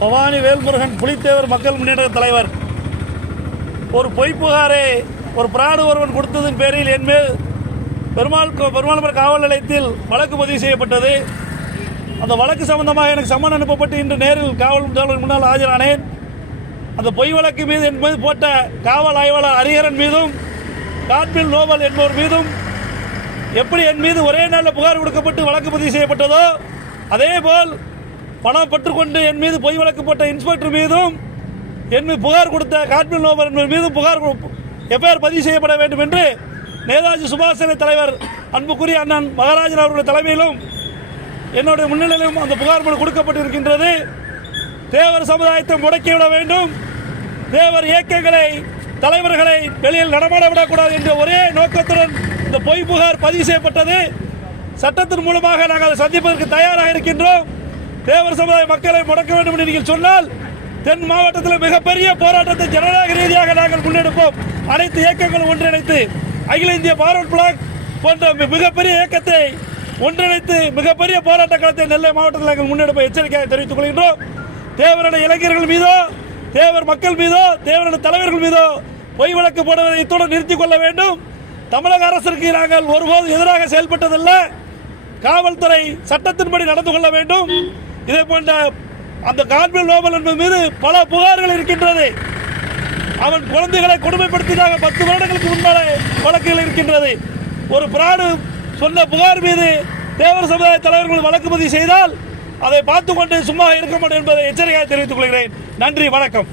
பவானி வேல்முருகன் புலித்தேவர் மக்கள் முன்னேற்ற தலைவர். ஒரு பொய் புகாரை ஒரு பிராடு ஒருவன் கொடுத்ததன் பேரில் என்மேல் பெருமாள்புரம் காவல் நிலையத்தில் வழக்கு பதிவு செய்யப்பட்டது. அந்த வழக்கு சம்பந்தமாக எனக்கு சம்மன் அனுப்பப்பட்டு இன்று நேரில் காவல் முன்னால் ஆஜரானேன். அந்த பொய் வழக்கு மீது என் மீது போட்ட காவல் ஆய்வாளர் ஹரிஹரன் மீதும் காட்பில் நோபல் என்பவர் மீதும் எப்படி என் மீது ஒரே நாளில் புகார் கொடுக்கப்பட்டு வழக்கு பதிவு செய்யப்பட்டதோ அதேபோல் பணம் பெற்றுக்கொண்டு என் மீது பொய் வழக்கு போட்ட இன்ஸ்பெக்டர் மீதும் என் மீது புகார் கொடுத்த காட்பில் நோபல் என்பவர் மீதும் புகார் எஃப்ஐஆர் பதிவு செய்யப்பட வேண்டும் என்று நேதாஜி சுபாஷ் தலைவர் அன்புக்குரிய அண்ணன் மகாராஜன் அவருடைய தலைமையிலும் என்னுடைய முன்னிலையிலும் அந்த புகார் மனு கொடுக்கப்பட்டிருக்கின்றது. தேவர் சமுதாயத்தை முடக்கிவிட வேண்டும், தேவர் இயக்கங்களை தலைவர்களை வெளியில் நடமாட விடக்கூடாது என்ற ஒரே நோக்கத்துடன் இந்த பொய் புகார் பதிவு செய்யப்பட்டது. சட்டத்தின் மூலமாக நாங்கள் அதை சந்திப்பதற்கு தயாராக இருக்கின்றோம். தேவர் சமுதாய மக்களை முடக்க வேண்டும் என்று நீங்கள் சொன்னால் தென் மாவட்டத்தில் மிகப்பெரிய போராட்டத்தை ஜனநாயக ரீதியாக நாங்கள் முன்னெடுப்போம். அனைத்து இயக்கங்களும் ஒன்றிணைத்து அகில இந்திய பார்வர்ட் பிளாக் போன்ற மிகப்பெரிய இயக்கத்தை ஒன்றிணைத்து மிகப்பெரிய போராட்ட களத்தை நெல்லை மாவட்டத்தில் நாங்கள் முன்னெடுப்ப எச்சரிக்கையாக தெரிவித்துக் கொள்கின்றோம். தேவருடைய இளைஞர்கள் மீதோ தேவர் மக்கள் மீதோ தேவருடைய தலைவர்கள் மீதோ பொய் வழக்கு போடுவதை இத்துடன் நிறுத்திக் கொள்ள வேண்டும். தமிழக அரசிற்கு நாங்கள் ஒருபோதும் எதிராக செயல்பட்டதல்ல. காவல்துறை சட்டத்தின்படி நடந்து கொள்ள வேண்டும். இதே போன்ற அந்த காட்பில் நோபல் என்பது மீது பல புகார்கள் இருக்கின்றது. அவன் குழந்தைகளை கொடுமைப்படுத்தியதாக 10 வருடங்களுக்கு முன்பாக வழக்குகள் இருக்கின்றது. ஒரு பிராடு சொன்ன புகார் மீது தேவர் சமுதாய தலைவர்கள் வழக்கு பதிவு செய்தால் அதை பார்த்துக்கொண்டு சும்மா இருக்க மாட்டோம் என்பதை எச்சரிக்கையாக தெரிவித்துக் கொள்கிறேன். நன்றி, வணக்கம்.